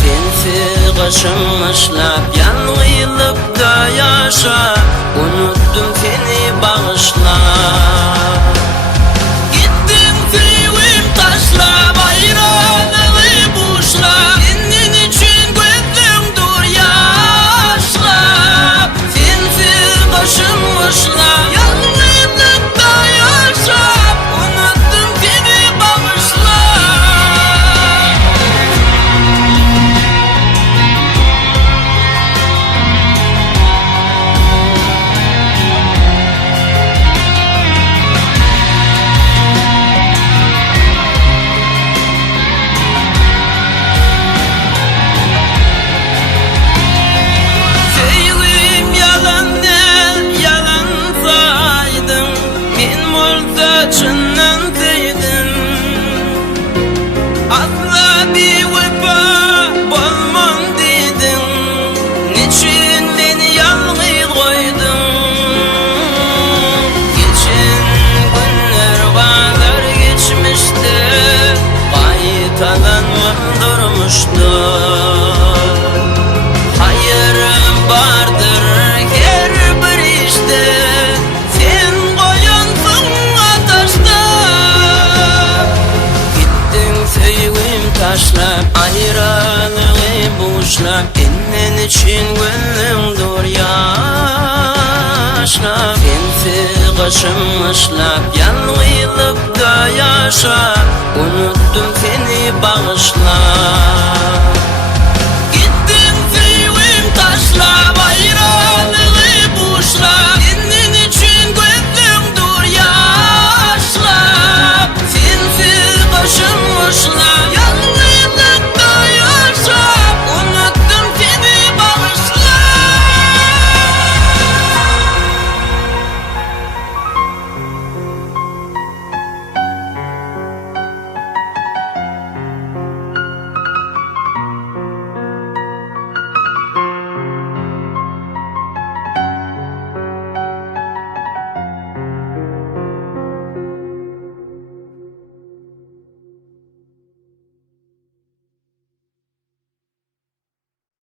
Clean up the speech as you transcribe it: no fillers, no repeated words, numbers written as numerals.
Sensiz kaşınmışlap yanlılıp da yaşa, unuttum seni bağışla. Gittin sevim taşla, bayrağı buşla, senin için gözüm dur yaşla. Sensiz kaşınmışla yanlılıp da yaşa, unuttum seni bağışla. Sevgilim yalan değil, yalan saydım, men bolsa çından sevdim. Asla bir vefa bolmam dedin, niçin beni yalnız koydun? Geçen günler kadar geçmişti, kayıtadan durmuştu. Hayırım vardır her bir işte, sen koyansın ateşte. Gittin sevgim taşlap, ayranı buşlap, senin için gönlüm dur yaşla. Sensiz kaşınmışlap yanlılıp da yaşa, unuttum seni bağışla.